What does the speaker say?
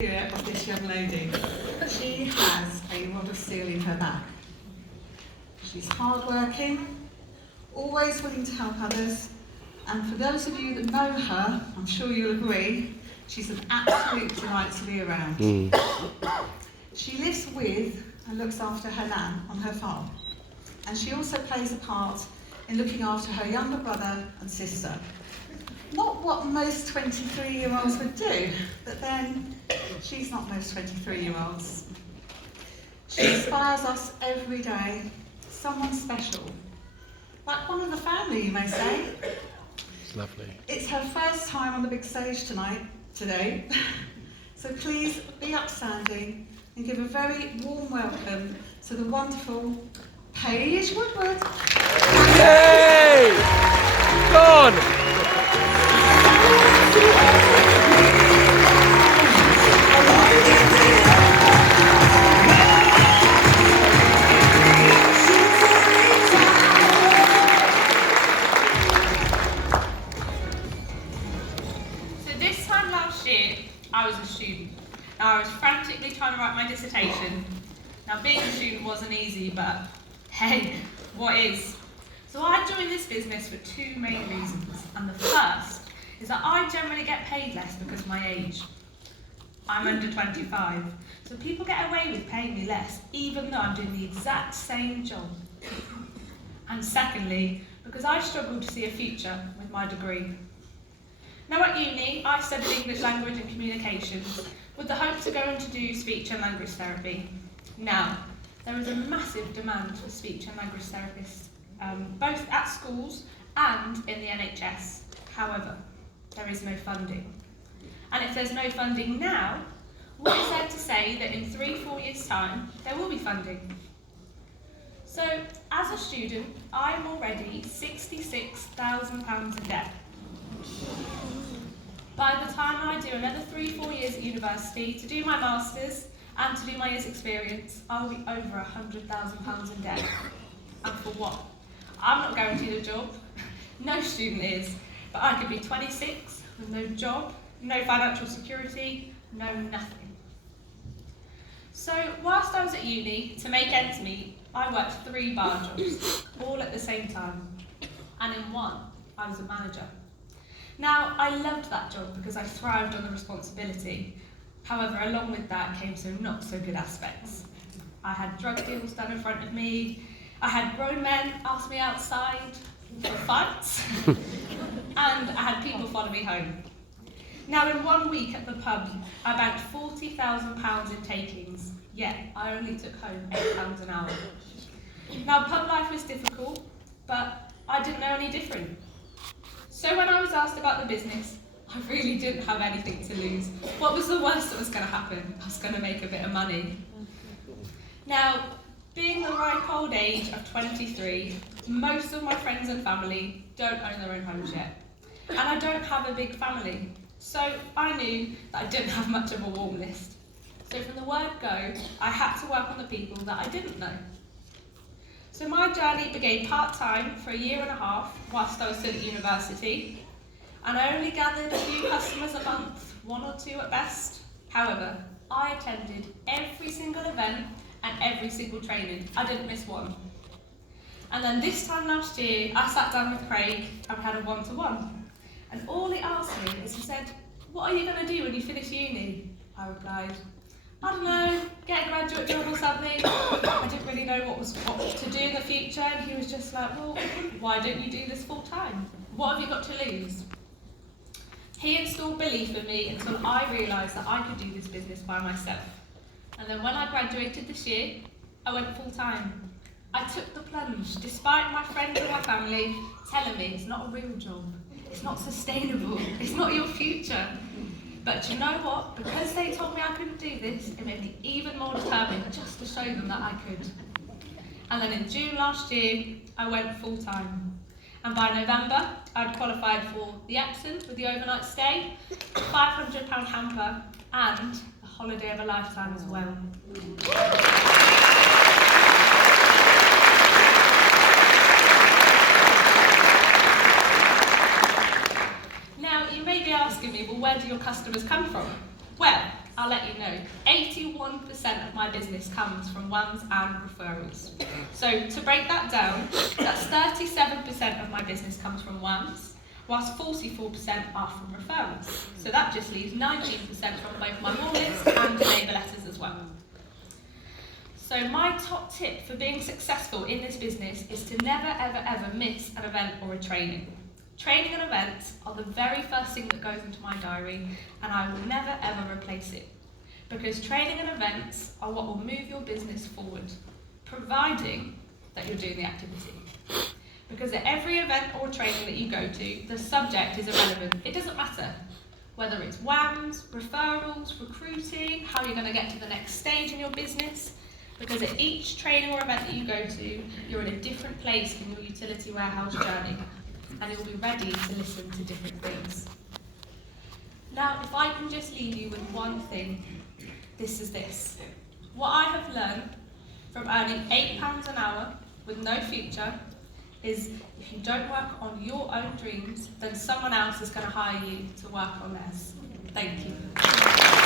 Of this young lady. She has a rod of steel in her back. She's hardworking, always willing to help others, and for those of you that know her, I'm sure you'll agree, she's an absolute delight to be around. She lives with and looks after her nan on her farm, and she also plays a part in looking after her younger brother and sister. Not what most 23-year-olds would do, but then she's not most 23-year-olds. She inspires us every day, someone special. Like one of the family, you may say. It's lovely. It's her first time on the big stage today. So please be upstanding and give a very warm welcome to the wonderful Paige Woodward. Yay! Gone! So this time last year, I was a student. Now I was frantically trying to write my dissertation. Now being a student wasn't easy, but hey, what is? So I joined this business for two main reasons, and the first is that I generally get paid less because of my age. I'm under 25, so people get away with paying me less, even though I'm doing the exact same job. And secondly, because I struggle to see a future with my degree. Now at uni, I studied English language and communications with the hope to go on to do speech and language therapy. Now, there is a massive demand for speech and language therapists, both at schools and in the NHS. However, there is no funding. And if there's no funding now, what is there to say that in 3-4 years' time, there will be funding? So, as a student, I'm already £66,000 in debt. By the time I do another 3-4 years at university to do my masters and to do my year's experience, I will be over £100,000 in debt. And for what? I'm not guaranteed a job. No student is. But I could be 26 with no job, no financial security, no nothing. So whilst I was at uni, to make ends meet, I worked 3 bar jobs, all at the same time. And in one, I was a manager. Now, I loved that job because I thrived on the responsibility. However, along with that came some not so good aspects. I had drug deals done in front of me. I had grown men ask me outside for fights. And I had people follow me home. Now, in 1 week at the pub, I banked £40,000 in takings, yet I only took home £8 an hour. Now, pub life was difficult, but I didn't know any different. So when I was asked about the business, I really didn't have anything to lose. What was the worst that was going to happen? I was going to make a bit of money. Now, being the ripe old age of 23, most of my friends and family don't own their own homes yet. And I don't have a big family. So I knew that I didn't have much of a warm list. So from the word go, I had to work on the people that I didn't know. So my journey began part-time for 1.5 years whilst I was still at university. And I only gathered a few customers a month, 1 or 2 at best. However, I attended every single event and every single training. I didn't miss one. And then this time last year, I sat down with Craig and had a one-to-one. And all he asked me is, he said, "What are you going to do when you finish uni?" I replied, "I don't know, get a graduate job or something." I didn't really know what to do in the future, and he was just like, "Well, why don't you do this full time? What have you got to lose?" He instilled belief in me until I realised that I could do this business by myself. And then when I graduated this year, I went full time. I took the plunge, despite my friends and my family telling me it's not a real job, it's not sustainable, it's not your future. But you know what? Because they told me I couldn't do this, it made me even more determined just to show them that I could. And then in June last year, I went full time. And by November, I'd qualified for the Epsom with the overnight stay, £500 hamper, and a holiday of a lifetime as well. Now, you may be asking me, well, where do your customers come from? Well, I'll I'll let you know, 81% of my business comes from ones and referrals. So to break that down, that's 37% of my business comes from ones, whilst 44% are from referrals. So that just leaves 19% from both my warm lists and neighbour letters as well. So my top tip for being successful in this business is to never ever ever miss an event or a training. Training and events are the very first thing that goes into my diary, and I will never ever replace it. Because training and events are what will move your business forward, providing that you're doing the activity. Because at every event or training that you go to, the subject is irrelevant. It doesn't matter whether it's WAMs, referrals, recruiting, how you're going to get to the next stage in your business. Because at each training or event that you go to, you're in a different place in your utility warehouse journey, and you'll be ready to listen to different things. Now, if I can just leave you with one thing, this is this. What I have learned from earning £8 an hour with no future is if you don't work on your own dreams, then someone else is going to hire you to work on theirs. Thank you.